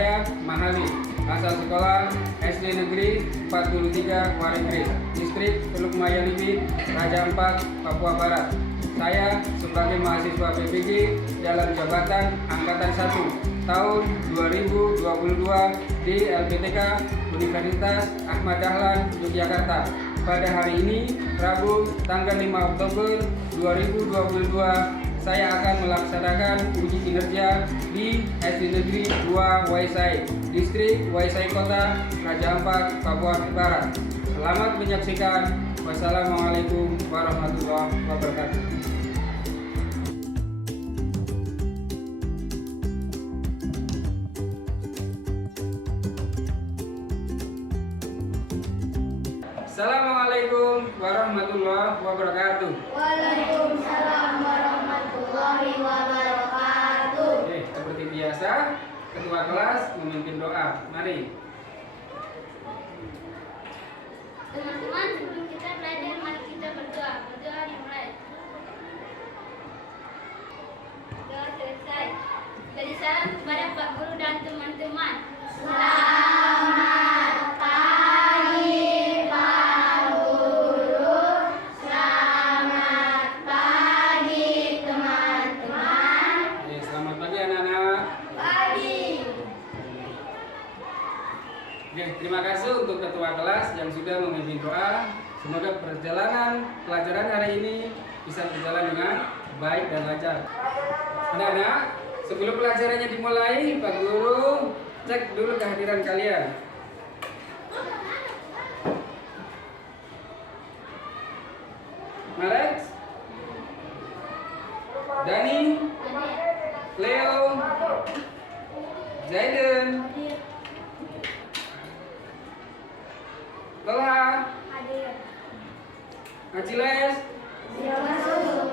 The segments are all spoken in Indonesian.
saya Mahali, asal sekolah SD Negeri 43 Waringkris, Distrik Teluk Mayalibi, Raja Ampat, Papua Barat. Saya sebagai mahasiswa PPG dalam jabatan Angkatan 1 tahun 2022 di LPTK Universitas Ahmad Dahlan, Yogyakarta. Pada hari ini, Rabu tanggal 5 Oktober 2022, saya akan melaksanakan uji kinerja di SD Negeri 2 Waisai, Distrik Waisai Kota, Raja Ampat, Papua Barat. Selamat menyaksikan. Wassalamualaikum warahmatullahi wabarakatuh. Assalamualaikum warahmatullahi wabarakatuh. Waalaikumsalam warahmatullahi wabarakatuh. Oke, seperti biasa, ketua kelas memimpin doa. Mari. Teman-teman, sebelum kita belajar, mari kita berdoa. Berdoa dimulai. Doa selesai. Beri salam kepada Pak Guru dan teman-teman. Selamat pagi, Pak Guru. Selamat pagi, teman-teman. Oke, selamat pagi anak-anak. Pagi. Oke, terima kasih untuk ketua kelas yang sudah memimpin doa. Semoga perjalanan pelajaran hari ini bisa berjalan dengan baik dan lancar. Anak-anak, sebelum pelajarannya dimulai, Pak Guru cek dulu kehadiran kalian. Alex, Dani, Leo, Zaiden, Toha, Hadir. Aciles.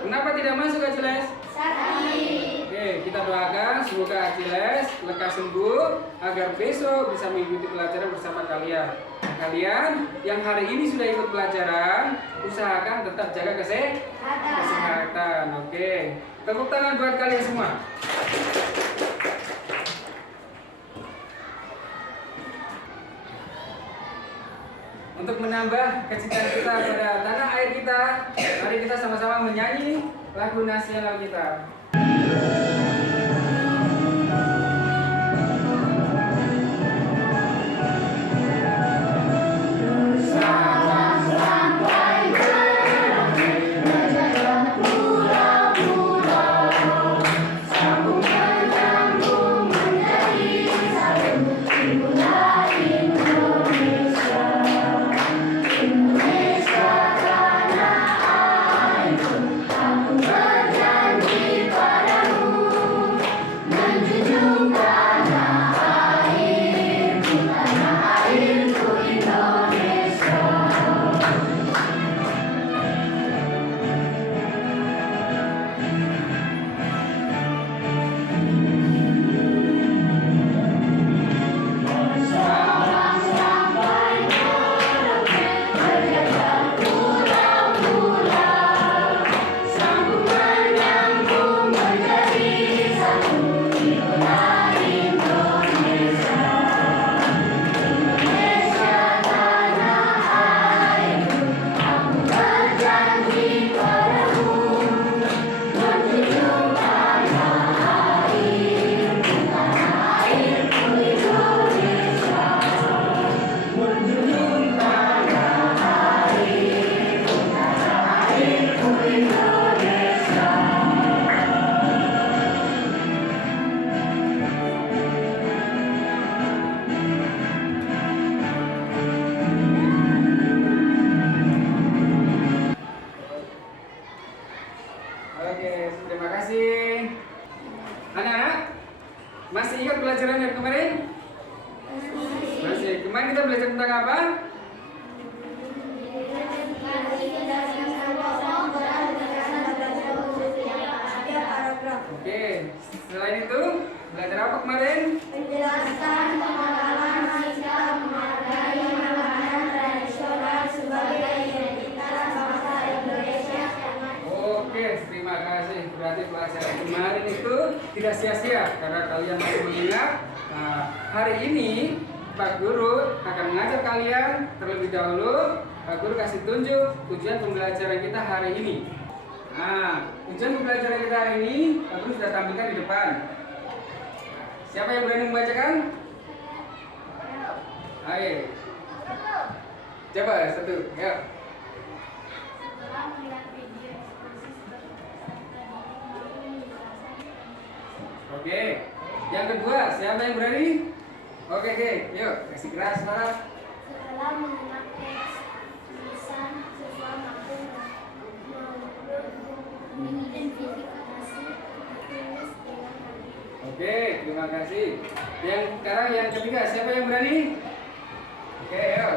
Kenapa tidak masuk Aciles? Sakit. Oke, kita doakan semoga Aciles lekas sembuh agar besok bisa mengikuti pelajaran bersama kalian. Kalian yang hari ini sudah ikut pelajaran, usahakan tetap jaga kesehatan. Oke, tepuk tangan buat kalian semua. Untuk menambah kecintaan kita pada tanah air kita, mari kita sama-sama menyanyi lagu nasional kita. Oke, terima kasih. Anak-anak, masih ingat pelajaran yang kemarin? Masih. Kemarin kita belajar tentang apa? Oke, selain itu, belajar apa kemarin? Penjelasan pengalaman kita menghargai makanan tradisional sebagai identitas bangsa Indonesia. Oke, terima kasih. Berarti pelajaran kemarin itu tidak sia-sia karena kalian masih mengingat hari ini Pak Guru akan mengajar kalian terlebih dahulu. Pak Guru kasih tunjuk tujuan pembelajaran kita hari ini. Nah, tujuan pembelajaran kita hari ini Pak Guru sudah tampilkan di depan. Siapa yang berani membacakan? Ayo. Coba satu, ya. Setelah melihat video eksposisi Oke. Yang kedua, siapa yang berani? Oke, yuk kasih keras suara. setelah mengenal teks tulisan siswa mampu mengidentifikasi tulis dengan baik. Oke, terima kasih. Yang sekarang yang ketiga, siapa yang berani? Oke, yuk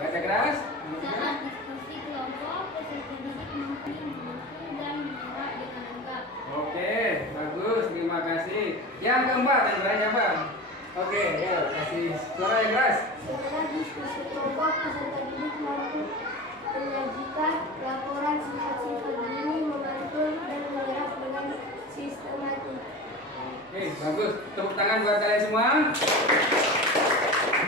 baca keras. Saat diskusi kelompok, peserta didik mampu mendukung dan menyerap dengan lengkap. Oke, bagus, terima kasih. Yang keempat, yang berani apa? Oke, yuk kasih suara yang keras. Setelah diskusi kelompok, peserta didik mampu menyajikan laporan sifat-sifat diri, memantul, dan menyerap dengan sistematis. Oke, bagus. Tepuk tangan buat kalian semua.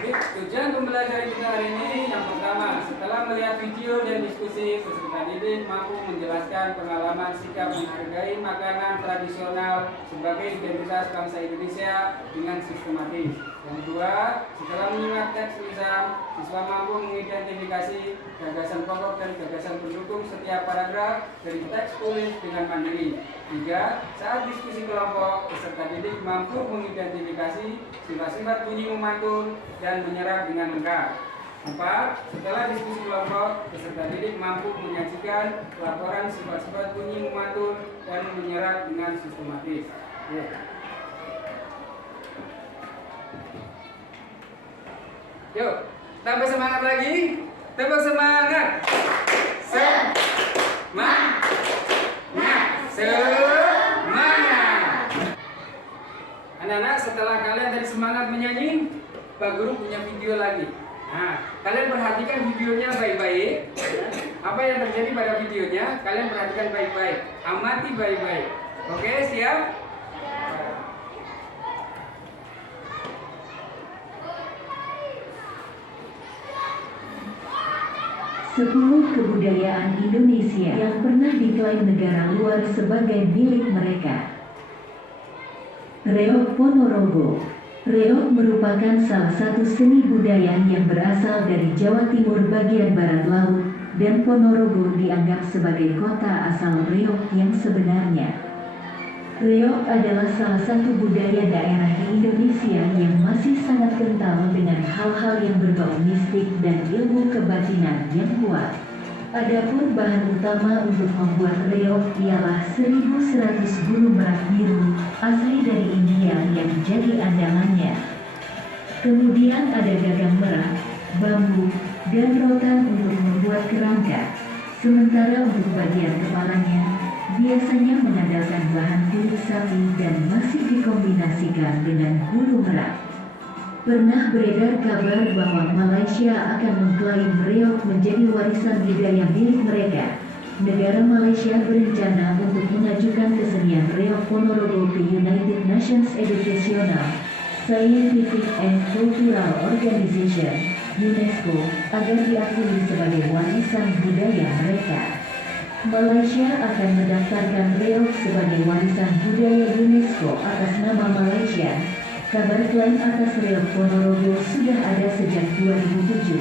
Jadi, tujuan pembelajaran kita hari ini yang pertama, setelah melihat video dan diskusi, peserta didik mampu menjelaskan pengalaman sikap menghargai makanan tradisional sebagai identitas bangsa Indonesia dengan sistematis. Yang kedua, setelah menyimak teks tulisan, siswa mampu mengidentifikasi gagasan pokok dan gagasan pendukung setiap paragraf dari teks tulis dengan mandiri. Tiga, saat diskusi kelompok, peserta didik mampu mengidentifikasi sifat-sifat bunyi memantun dan menyerap dengan lengkap. Empat, setelah diskusi kelompok, peserta didik mampu menyajikan laporan sifat-sifat bunyi memantun dan menyerap dengan sistematis. Yuk, tambah semangat lagi. Tambah semangat. Semangat. Semangat. Anak-anak, setelah kalian tadi semangat menyanyi, Pak Guru punya video lagi. Nah, kalian perhatikan videonya baik-baik. Apa yang terjadi pada videonya, kalian perhatikan baik-baik. Amati baik-baik. Oke, siap? 10 kebudayaan Indonesia yang pernah diklaim negara luar sebagai milik mereka. Reog Ponorogo. Reog merupakan salah satu seni budaya yang berasal dari Jawa Timur bagian barat laut, dan Ponorogo dianggap sebagai kota asal reog yang sebenarnya. Reog adalah salah satu budaya daerah di Indonesia yang masih sangat kental dengan hal-hal yang berbau mistik dan ilmu kebatinan yang kuat. Adapun bahan utama untuk membuat reog ialah 1100 bulu merak biru asli dari India yang jadi andalannya. Kemudian ada gagang merak, bambu, dan rotan untuk membuat kerangka. Sementara untuk bagian kepalanya, biasanya mengandalkan bahan kulit sapi dan masih dikombinasikan dengan bulu merak. Pernah beredar kabar bahwa Malaysia akan mengklaim reog menjadi warisan budaya milik mereka. Negara Malaysia berencana untuk mengajukan kesenian reog Ponorogo ke United Nations Educational, Scientific and Cultural Organization (UNESCO) agar diakui sebagai warisan budaya mereka. Malaysia akan mendaftarkan reog sebagai warisan budaya UNESCO atas nama Malaysia. Kabar klaim atas reog Ponorogo sudah ada sejak 2007.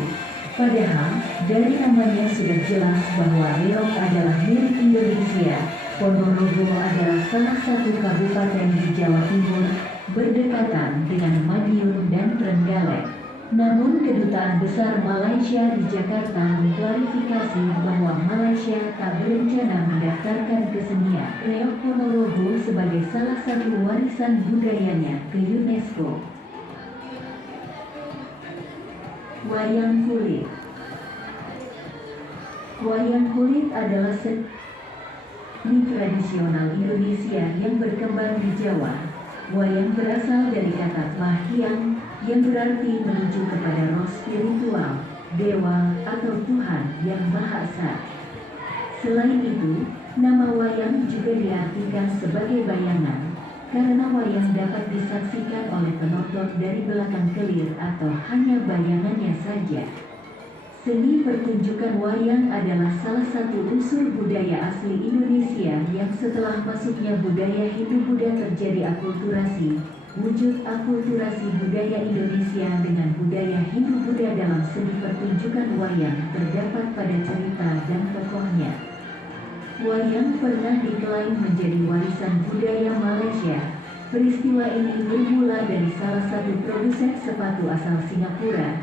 Padahal, dari namanya sudah jelas bahwa reog adalah milik Indonesia. Ponorogo adalah salah satu kabupaten di Jawa Timur, berdekatan dengan Madiun dan Trenggalek. Namun Kedutaan Besar Malaysia di Jakarta mengklarifikasi bahwa Malaysia tak berencana mendaftarkan kesenian reog Ponorogo sebagai salah satu warisan budayanya ke UNESCO. Wayang kulit. Wayang kulit adalah seni tradisional Indonesia yang berkembang di Jawa. Wayang berasal dari kata Mahyang yang berarti menuju kepada roh spiritual, dewa, atau Tuhan yang Maha Esa. Selain itu, nama wayang juga diartikan sebagai bayangan. karena wayang dapat disaksikan oleh penonton dari belakang kelir atau hanya bayangannya saja. Seni pertunjukan wayang adalah salah satu unsur budaya asli Indonesia yang setelah masuknya budaya Hindu-Buddha terjadi akulturasi. Wujud akulturasi budaya Indonesia dengan budaya Hindu-Buddha dalam seni pertunjukan wayang terdapat pada cerita dan tokohnya. Wayang pernah diklaim menjadi warisan budaya Malaysia. Peristiwa ini bermula dari salah satu produsen sepatu asal Singapura.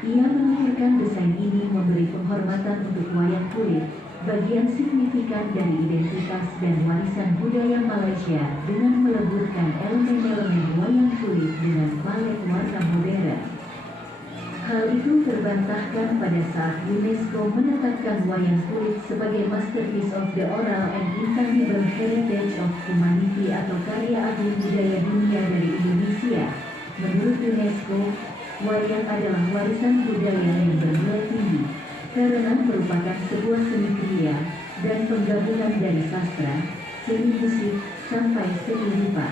Ia memikirkan desain ini memberi penghormatan untuk wayang kulit, bagian signifikan dari identitas dan warisan budaya Malaysia, dengan meleburkan elemen-elemen wayang kulit dengan palet warna modern. Hal itu terbantahkan pada saat UNESCO menetapkan wayang kulit sebagai Masterpiece of the Oral and Intangible Heritage of Humanity atau karya agung budaya dunia dari Indonesia. Menurut UNESCO, wayang adalah warisan budaya yang bernilai tinggi, karena merupakan sebuah seni kriya dan penggabungan dari sastra, seni musik, sampai seni rupa.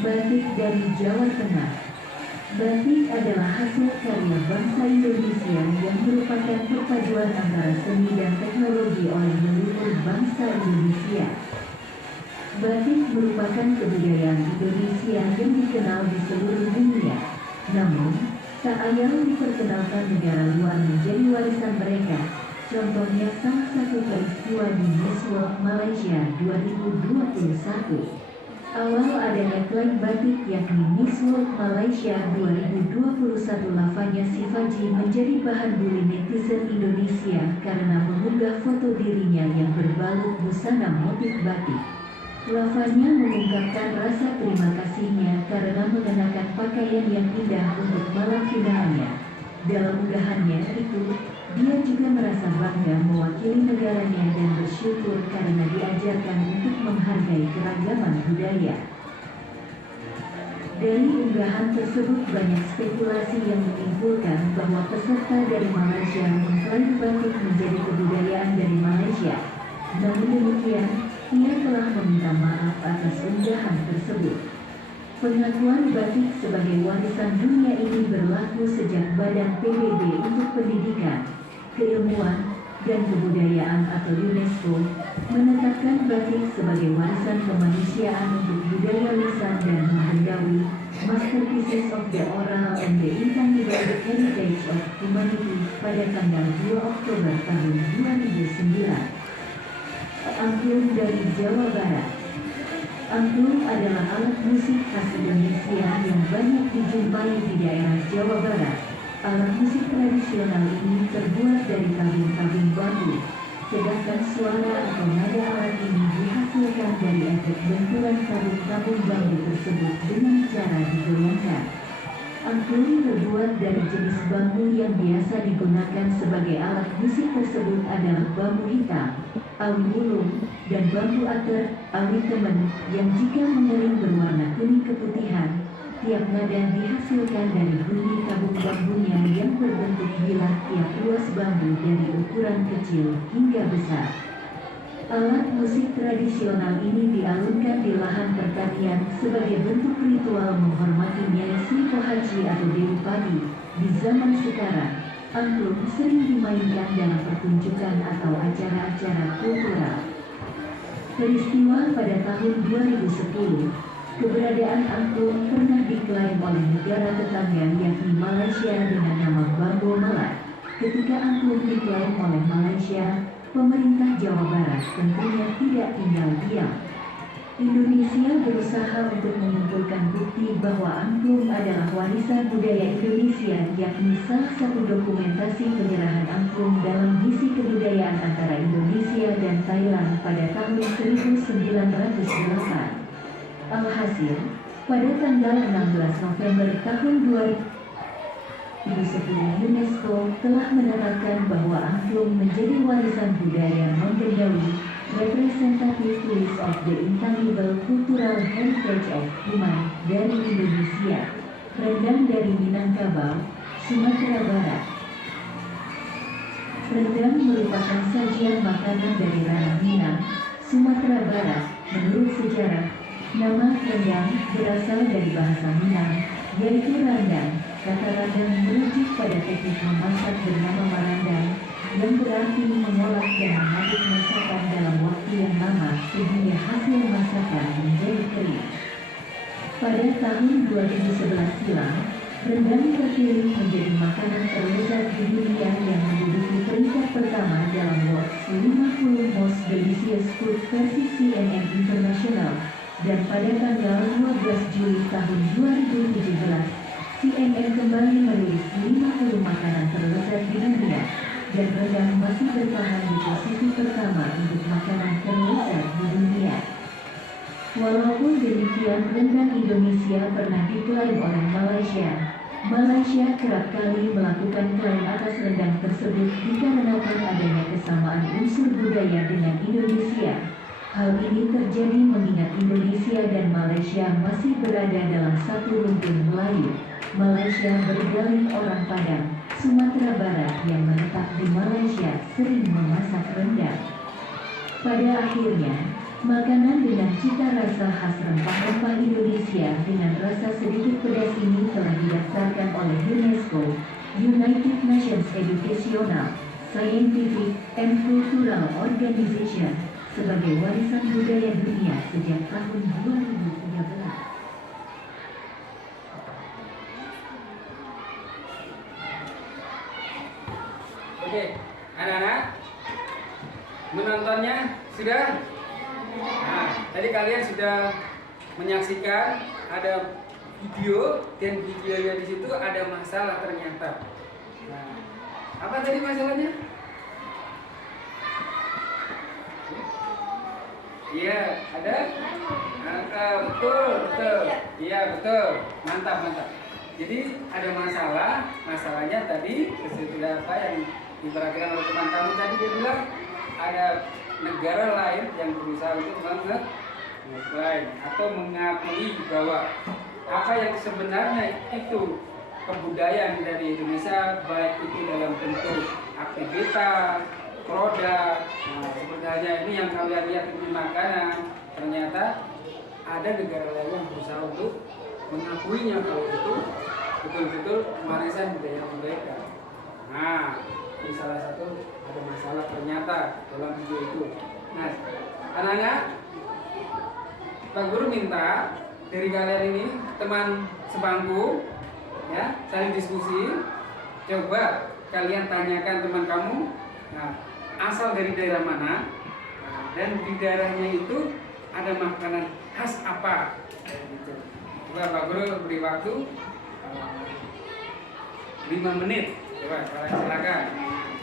Batik dari Jawa Tengah. Batik adalah hasil karya bangsa Indonesia yang merupakan perpaduan antara seni dan teknologi oleh leluhur bangsa Indonesia. Batik merupakan kebudayaan Indonesia yang dikenal di seluruh dunia. Namun, tak ayal diperkenalkan negara luar menjadi warisan mereka. Contohnya salah satu peristiwa di Miss World Malaysia 2021. Awal adanya klaim batik yakni Miss World Malaysia 2021, lavanya Sivaji menjadi bahan bully netizen Indonesia karena mengunggah foto dirinya yang berbalut busana motif batik. Lavanya mengungkapkan rasa terima kasihnya karena mengenakan pakaian yang indah untuk malam finalannya. Dalam unggahannya itu, dia juga merasa bangga mewakili negaranya dan bersyukur karena diajarkan untuk menghargai keragaman budaya. Dari unggahan tersebut banyak spekulasi yang menyimpulkan bahwa peserta dari Malaysia mengklaim batik menjadi kebudayaan dari Malaysia. Namun demikian, ia telah meminta maaf atas unggahan tersebut. Pengakuan batik sebagai warisan dunia ini berlaku sejak Badan PBB untuk Pendidikan, Keilmuan, dan Kebudayaan atau UNESCO menetapkan batik sebagai warisan kemanusiaan untuk budaya lisan dan mahendawi, Masterpieces of the Oral and the Intangible Heritage of Humanity pada tanggal 2 Oktober tahun 2009. Angklung dari Jawa Barat. Angklung adalah alat musik khas Indonesia yang banyak dijumpai di daerah Jawa Barat. Alat musik tradisional ini terbuat dari tabung-tabung bambu, sedangkan suara atau nada alat ini dihasilkan dari efek benturan tabung-tabung bambu tersebut dengan cara digoyangkan. Angklung terbuat dari jenis bambu yang biasa digunakan sebagai alat musik tersebut adalah bambu hitam, awi wulung, dan bambu ater, awi temen, yang jika mengering berwarna kuning keputihan. Tiap nada dihasilkan dari bunyi tabung bambunya yang berbentuk bilah tiap ruas bambu dari ukuran kecil hingga besar. Alat musik tradisional ini dialunkan di lahan pertanian sebagai bentuk ritual menghormati Nyai Sri Pohaci atau Dewi Padi. Di zaman sekarang, angklung sering dimainkan dalam pertunjukan atau acara-acara kultural. Peristiwa pada tahun 2010, keberadaan angklung pernah diklaim oleh negara tetangga yakni Malaysia dengan nama Bambo Malak. Ketika angklung diklaim oleh Malaysia, pemerintah Jawa Barat tentunya tidak tinggal diam. Indonesia berusaha untuk mengumpulkan bukti bahwa angklung adalah warisan budaya Indonesia, yakni salah satu dokumentasi penyerahan angklung dalam misi kebudayaan antara Indonesia dan Thailand pada tahun 1908. Alhasil, pada tanggal 16 November tahun 2010, UNESCO telah menetapkan bahwa angklung menjadi warisan budaya non-bendawi, representative list of the intangible cultural heritage of human dari Indonesia. Rendang dari Minangkabau, Sumatera Barat. Rendang merupakan sajian makanan dari ranah Minang, Sumatera Barat. Menurut sejarah, Nama rendang berasal dari bahasa Minang, yaitu randang. Kata randang merujuk pada teknik memasak bernama marandang, yang berarti mengolah dan mengaduk masakan dalam waktu yang lama sehingga hasil masakan menjadi kering. Pada tahun 2011 silam, rendang terpilih menjadi makanan terlezat di dunia yang menduduki peringkat pertama dalam World's 50 Most Delicious Food versi CNN International. Dan pada tanggal 12 Juli tahun 2017, CNN kembali merilis 50 makanan terlezat di dunia, dan rendang masih bertahan di posisi pertama untuk makanan terlezat di dunia. Walaupun demikian, rendang Indonesia pernah diklaim oleh Malaysia. Malaysia kerap kali melakukan klaim atas rendang tersebut dikarenakan adanya kesamaan unsur budaya dengan Indonesia. Hal ini terjadi mengingat Indonesia dan Malaysia masih berada dalam satu rumpun Melayu. Malaysia berdalih orang Padang, Sumatera Barat yang menetap di Malaysia sering memasak rendang. Pada akhirnya, makanan dengan cita rasa khas rempah-rempah Indonesia dengan rasa sedikit pedas ini telah didaftarkan oleh UNESCO, United Nations Educational, Scientific, and Cultural Organization, sebagai warisan budaya dunia sejak tahun 2013. Oke, anak-anak, menontonnya sudah? Nah, tadi kalian sudah menyaksikan ada video, dan videonya di situ ada masalah ternyata. Nah, apa tadi masalahnya? Iya, ada? Betul. Iya, betul. Mantap. Jadi ada masalahnya tadi sesudah apa yang diperhatikan oleh teman kamu tadi, dia bilang ada negara lain yang berusaha untuk mengklaim atau mengakui bahwa apa yang sebenarnya itu kebudayaan dari Indonesia, baik itu dalam bentuk aktivitas, produk, seperti halnya ini yang kalian lihat ini makanan, ternyata ada negara lain yang berusaha untuk mengakuinya kalau itu betul-betul warisan budaya mereka. Nah, ini salah satu ada masalah ternyata dalam video itu. Nah, anak-anak, Pak Guru minta dari kalian ini teman sebangku, ya, saling diskusi. Coba kalian tanyakan teman kamu, nah, asal dari daerah mana, dan di daerahnya itu ada makanan khas apa, gitu. Coba Pak Guru beri waktu 5 menit. Coba silakan.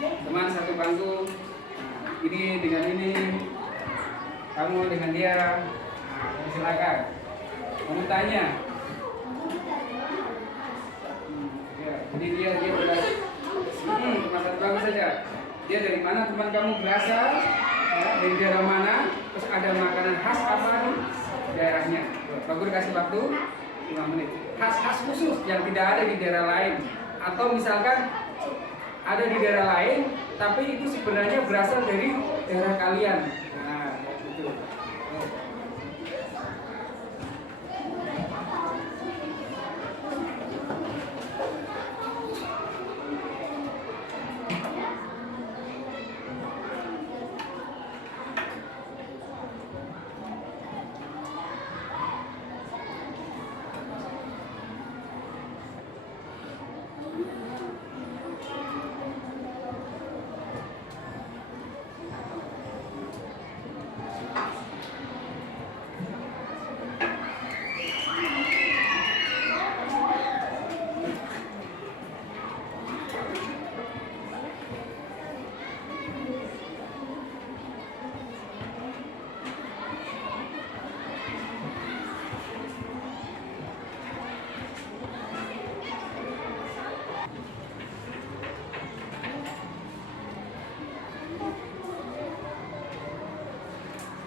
Teman satu bangku, ini dengan ini, kamu dengan dia, silakan. Kamu tanya. Ya, jadi dia berasal. Masa bagus saja. Dia dari mana teman kamu berasal? Ya, dari daerah mana? Terus ada makanan khas apa di daerahnya? Pak Guru kasih waktu 5 menit. Khas khusus yang tidak ada di daerah lain, atau misalkan ada di daerah lain, tapi itu sebenarnya berasal dari daerah kalian. Nah, gitu.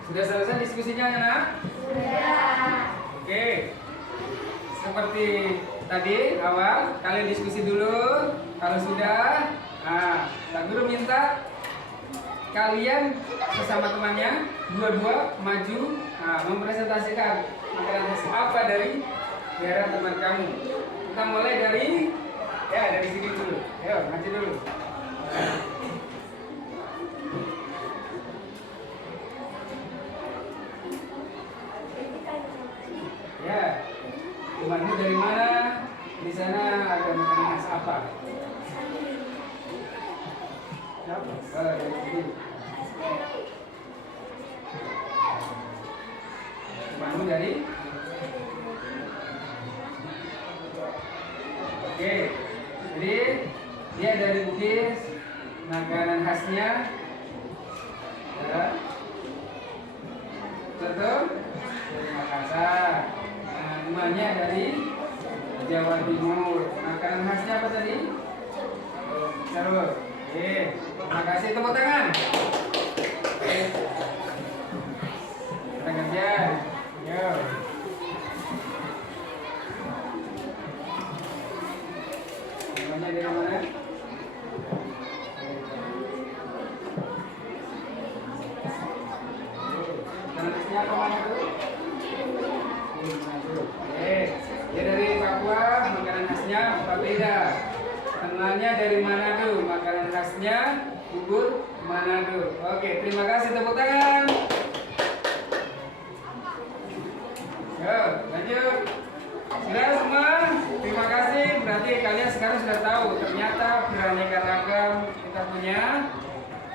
Sudah selesai diskusinya, anak? Sudah. Oke. Seperti tadi awal, kalian diskusi dulu. Kalau sudah, Pak Guru minta kalian bersama temannya dua-dua maju, mempresentasikan makanan khas apa dari daerah teman kamu? Kita mulai dari sini dulu. Ayo, ngaji dulu. Ya, temanmu dari mana? Di sana ada makanan khas apa? Dari sini. Temanmu dari? Oke, jadi dia dari Bugis, makanan khasnya betul dari Makassar. Nah, temannya dari Jawa Timur, makanan khasnya apa tadi? Terus, oke, makasih, tepuk tangan. Oke, kita kerja, yuk. Temannya dari mana? Khasnya apa mana tuh? Dia dari Papua, makanan khasnya berbeda. Temannya dari Manado, makanan khasnya bubur Manado. Oke, terima kasih, tepuk tangan. Yo, lanjut. Sudah semua? Terima kasih. Berarti kalian sekarang sudah tahu ternyata beraneka ragam kita punya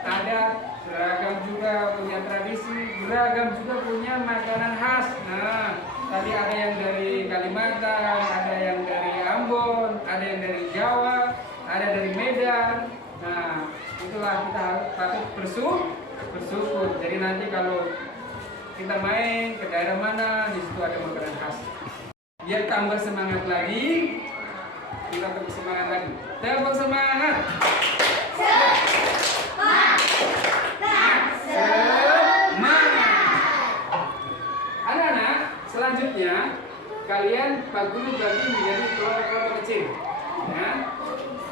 adat, beragam juga punya tradisi, beragam juga punya makanan khas. Nah, tadi ada yang dari Kalimantan, ada yang dari Ambon, ada yang dari Jawa, ada dari Medan. Nah, itulah kita harus patut bersyukur. Jadi nanti kalau kita main ke daerah mana, di situ ada makanan khas. Biar tambah semangat lagi, kita tambah semangat lagi. Tambah semangat. Anak-anak, selanjutnya kalian Pak Guru bagi menjadi kelompok-kelompok kecil. Ya.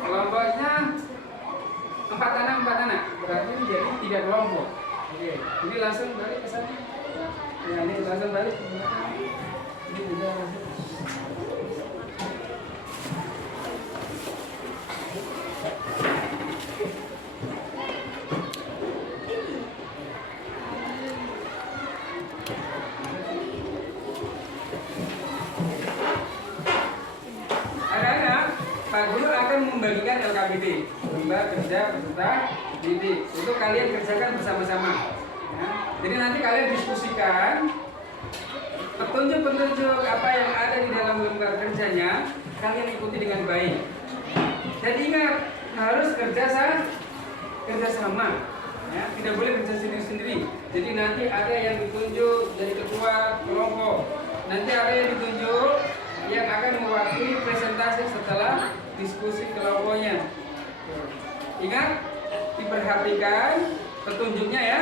Kelompoknya 4 anak. Berarti menjadi 3 kelompok. Oke, ini langsung balik ke sana. Ya, ini langsung balik. Ini juga langsung. Pak Guru akan membagikan LKBD, lomba kerja peserta didik. Itu kalian kerjakan bersama-sama. Ya. Jadi nanti kalian diskusikan petunjuk-petunjuk apa yang ada di dalam lembar kerjanya, kalian ikuti dengan baik. Dan ingat, harus kerja sama. Ya, tidak boleh kerja sendiri-sendiri. Jadi nanti ada yang ditunjuk dari ketua kelompok. Nanti ada yang ditunjuk yang akan mewakili presentasi setelah diskusi kelompoknya. Ingat, diperhatikan petunjuknya ya.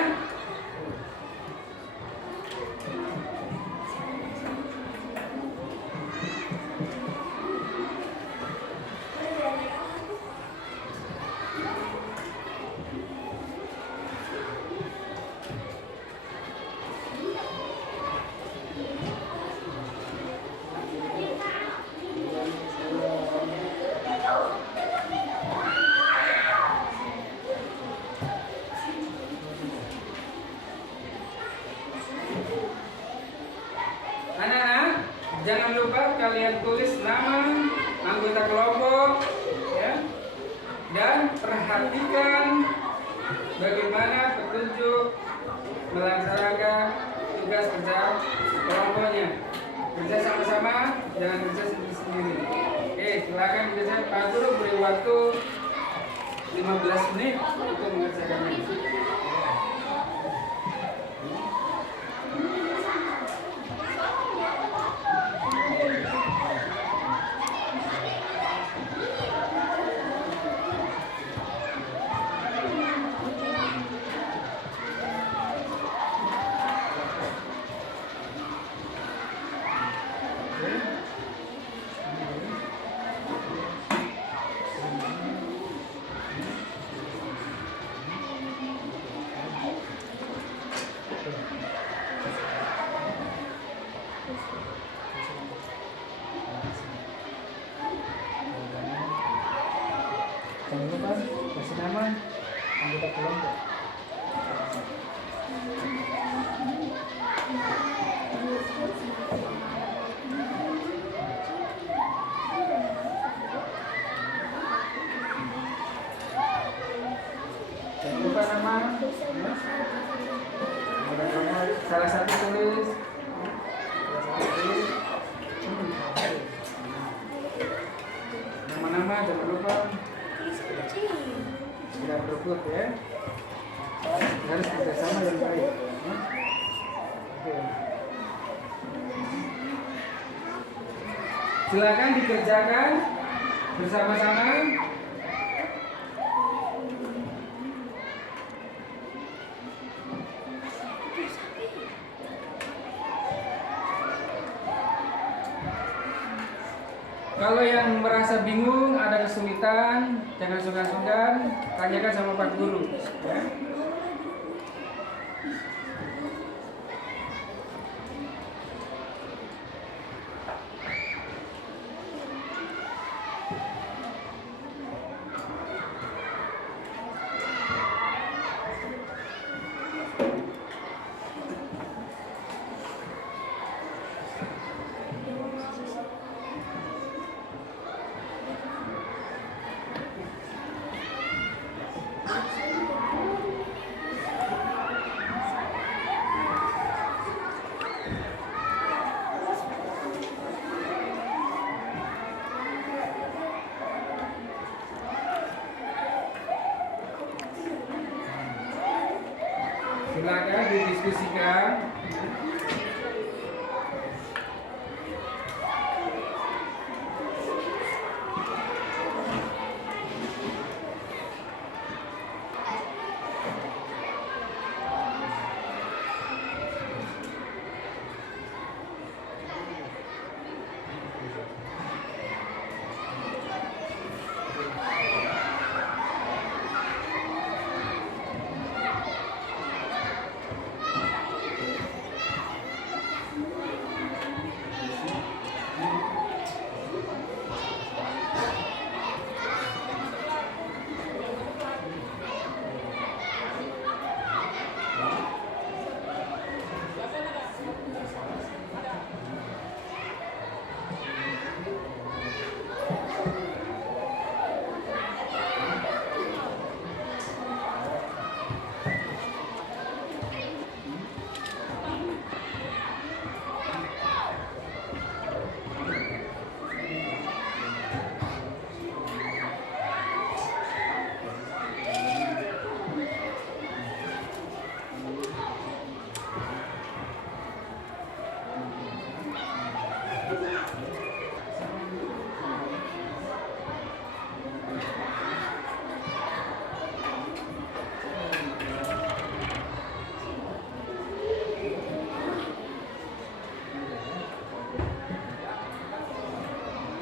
Anak-anak, jangan lupa kalian tulis nama anggota kelompok, ya, dan perhatikan bagaimana petunjuk melaksanakan tugas kerja kelompoknya. Kerja sama-sama, jangan kerja sendiri-sendiri. Oke, silakan biasanya Pak Guru beri waktu 15 menit untuk mengerjakannya. Jangan lupa kasih nama anggota kelompok. Jangan lupa nama. Salah satu tulis. Nama-nama jangan lupa. Tidak berebut ya. Harus bersama yang baik. Oke. Silakan dikerjakan bersama-sama. Kalau yang merasa bingung, ada kesulitan, jangan sungkan-sungkan, tanyakan sama Pak Guru. Ya. Silakan didiskusikan.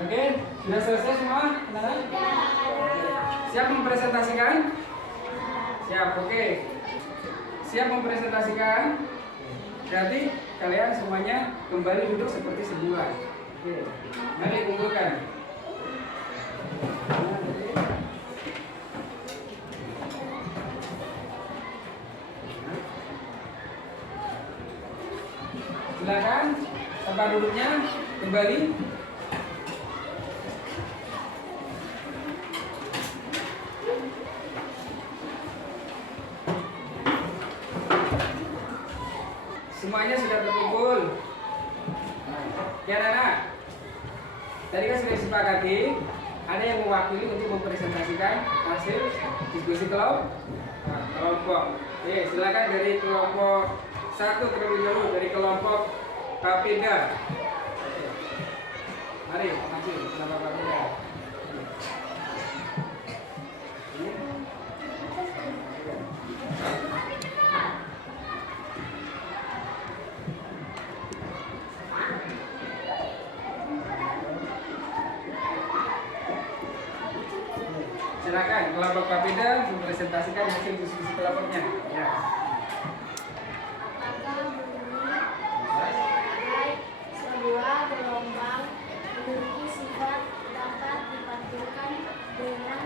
Oke, sudah selesai semua? Kenalan? Siap mempresentasikan? Siap, oke. Siap mempresentasikan? Berarti kalian semuanya kembali duduk seperti semula. Oke, mari kumpulkan. Silakan tempat duduknya kembali. Semuanya sudah terkumpul. Ya anak-anak, tadi kan sudah disepakati, ada yang mewakili untuk mempresentasikan hasil diskusi kelompok. Oke, silakan dari kelompok 1 terlebih dahulu, dari kelompok Kapida. Mari, maju, kenapa Kapida? Silakan kelompok Kapida mempresentasikan hasil diskusi kelompoknya. Ya. Sebuah gelombang memiliki sifat dapat dipantulkan dengan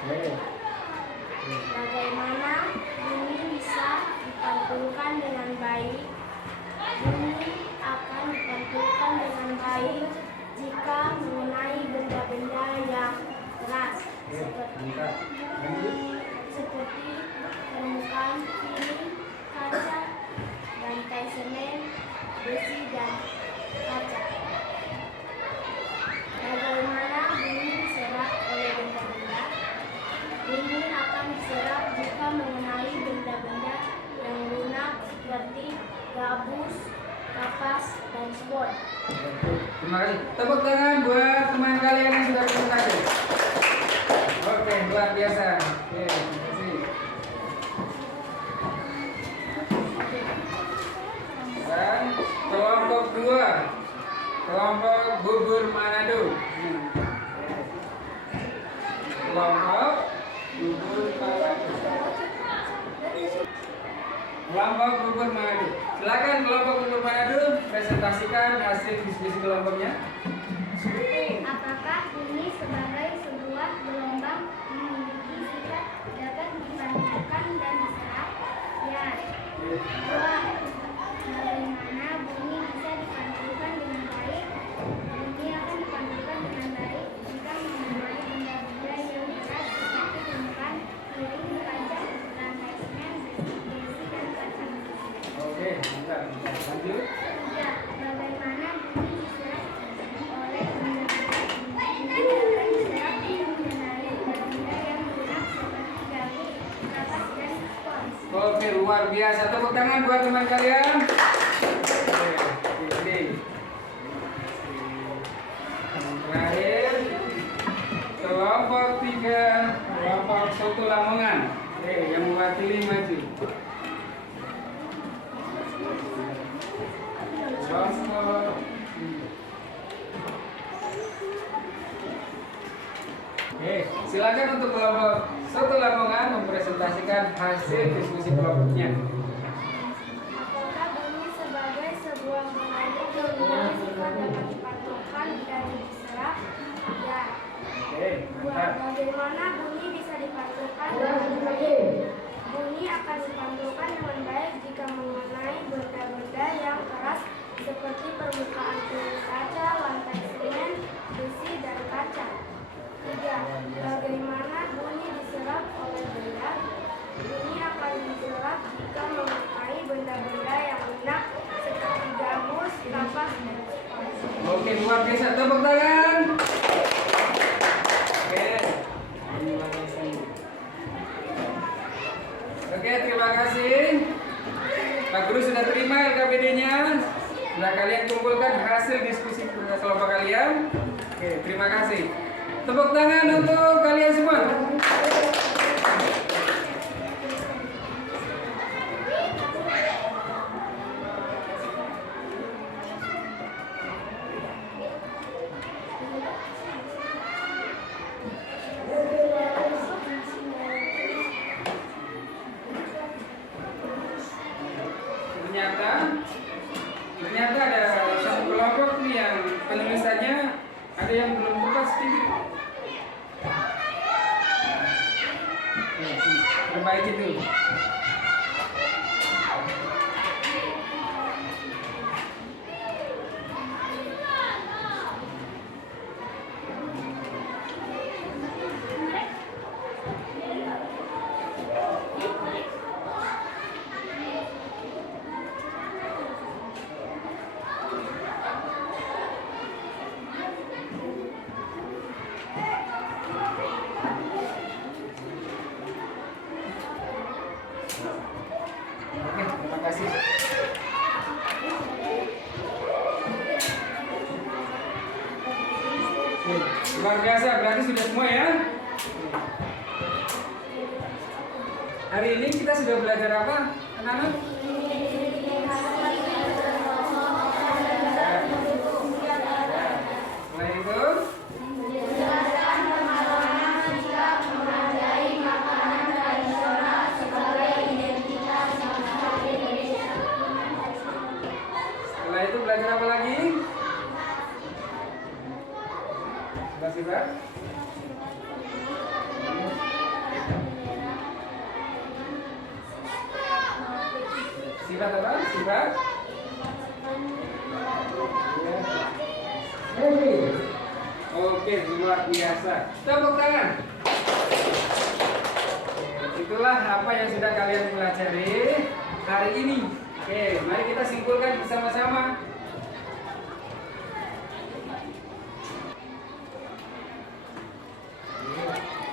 Oke. Bagaimana bumi bisa dipantulkan dengan baik? Bumi akan dipantulkan dengan baik jika mengenai benda-benda yang keras Mantap. Lanjut. seperti permukaan piring, kaca, lantai semen, besi, dan kaca. Bagaimana bumi diserap oleh benda-benda? Bumi akan diserap jika mengenai benda-benda yang lunak seperti gabus, kapas, dan spon. Terima kasih. Tepuk tangan buat teman kalian yang sudah presentasi. Oke, luar biasa. Oke, terima kasih. Dan kelompok 2, kelompok bubur Manado. Kelompok bubur Manado. Kelompok bubur Manado. Silakan kelompok bubur Manado presentasikan hasil diskusi kelompoknya. Apakah bumi sebagai sebuah gelombang memiliki sifat dapat dipantulkan dan diserap? Ya. 2. Bagaimana bumi bisa dipantulkan dengan baik? Bumi akan dipantulkan dengan baik jika mengenai benda-benda yang berat seperti permukaan piring, kaca, lantai semen, besi, dan kaca. Oke, mantap. Lanjut. 3. Bagaimana bumi diserap oleh benda-benda yang diserap mengenai benda-benda yang lunak seperti gabus, kapas, dan spons. Oke, luar biasa. Tepuk tangan buat teman kalian. Oke, ini. Terakhir, kelompok 3, kelompok Soto Lamongan. Oke, yang mewakili maju. Kelompok. Oke, silakan untuk kelompok Soto Lamongan mempresentasikan hasil diskusi kelompoknya. Apakah bumi sebagai sebuah gelombang yang memiliki sifat dapat dipantulkan dan diserap? Ya. Oke, 2. mantap. Bagaimana bumi bisa dipantulkan dengan baik? Bumi akan dipantulkan dengan baik jika mengenai benda-benda yang keras seperti permukaan piring kaca, lantai semen, besi, dan kaca. 3. Bagaimana bumi diserap oleh benda? Bumi akan diserap jika mengenai benda-benda yang lunak seperti gabus, kapas, dan spons. Oke, luar biasa. Tepuk tangan. Oke. Oke, terima kasih. Pak Guru sudah terima LKPD-nya. Sudah kalian kumpulkan hasil diskusi kelompok kalian. Oke, terima kasih. Tepuk tangan untuk kalian semua. Ternyata ada satu kelompok nih yang penulisannya ada yang belum tepat sedikit. Perbaiki dulu. Oke, terima kasih. Luar biasa, berarti sudah semua ya. Hari ini kita sudah belajar apa, anak-anak? Setelah itu, setelah itu belajar apa lagi? Sebelah sini, Pak. sifat apa? Sifat? Oke, luar biasa. Tepuk tangan. Itulah apa yang sudah kalian pelajari hari ini. Oke, mari kita simpulkan bersama-sama.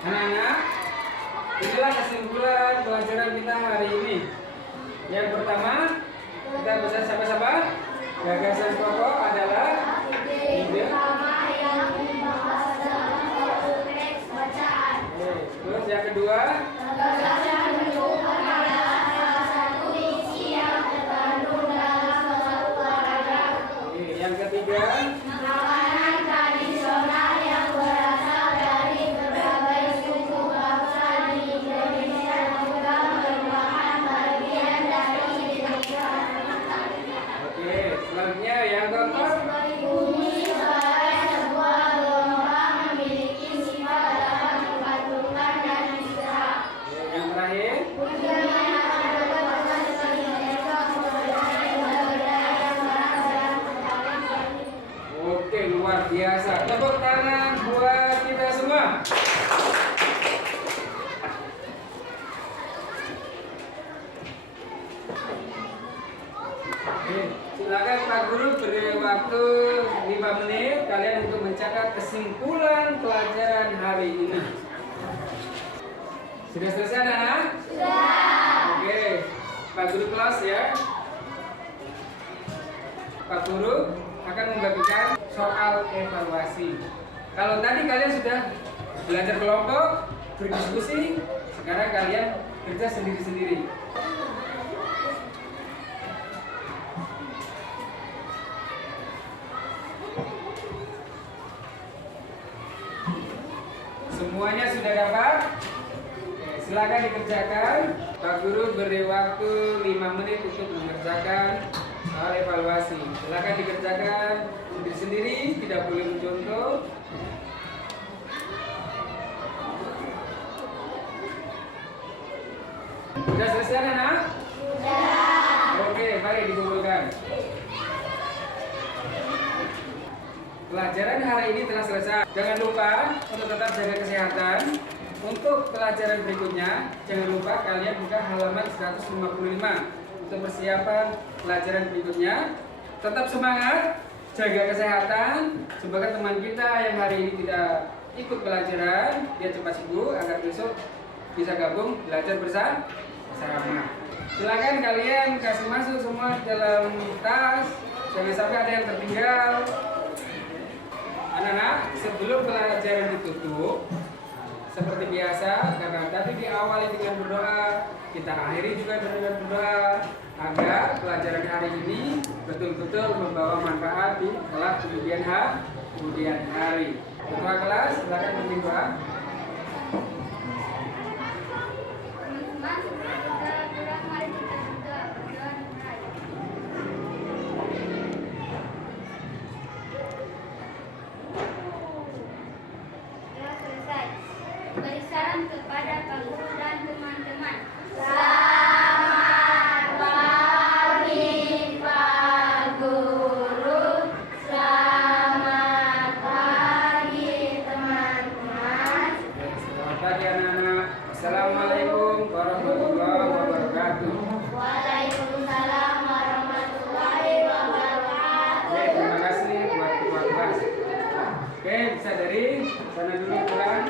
Anak-anak, inilah kesimpulan pelajaran kita hari ini. Yang pertama, kita bisa sama-sama. Gagasan pokok adalah ide. Terus yang kedua, yang ketiga, oke, selanjutnya yang keempat, yang terakhir, oke, luar biasa. Tepuk tangan buat kita semua. Oke, silakan Pak Guru beri waktu 5 menit kalian untuk mencatat kesimpulan pelajaran hari ini. Sudah selesai, anak? Sudah. Oke, Pak Guru kelas ya. Pak Guru akan membagikan soal evaluasi. Kalau tadi kalian sudah belajar kelompok, berdiskusi, sekarang kalian kerja sendiri-sendiri. Semuanya sudah dapat? Oke, silakan dikerjakan. Pak Guru beri waktu 5 menit untuk mengerjakan soal evaluasi. Silakan dikerjakan sendiri-sendiri, tidak boleh mencontoh. Sudah selesai, anak? Sudah. Oke, mari dikumpulkan. Pelajaran hari ini telah selesai. Jangan lupa untuk tetap jaga kesehatan. Untuk pelajaran berikutnya, jangan lupa kalian buka halaman 155 untuk persiapan pelajaran berikutnya. Tetap semangat, jaga kesehatan. Semoga teman kita yang hari ini tidak ikut pelajaran, dia cepat sembuh agar besok bisa gabung belajar bersama. Silakan kalian kasih masuk semua dalam tas. Jangan sampai ada yang tertinggal. Anak-anak, sebelum pelajaran ditutup, seperti biasa, karena tadi diawali dengan berdoa, kita akhiri juga dengan berdoa, agar pelajaran hari ini betul-betul membawa manfaat di kelak kemudian hari. Ketua kelas, silakan memimpin doa. Beri salam kepada Pak Guru dan teman-teman. Assalamualaikum warahmatullahi wabarakatuh. Waalaikumsalam warahmatullahi wabarakatuh. Oke, terima kasih buat ketua kelas. Oke, bisa dari sana dulu pulang.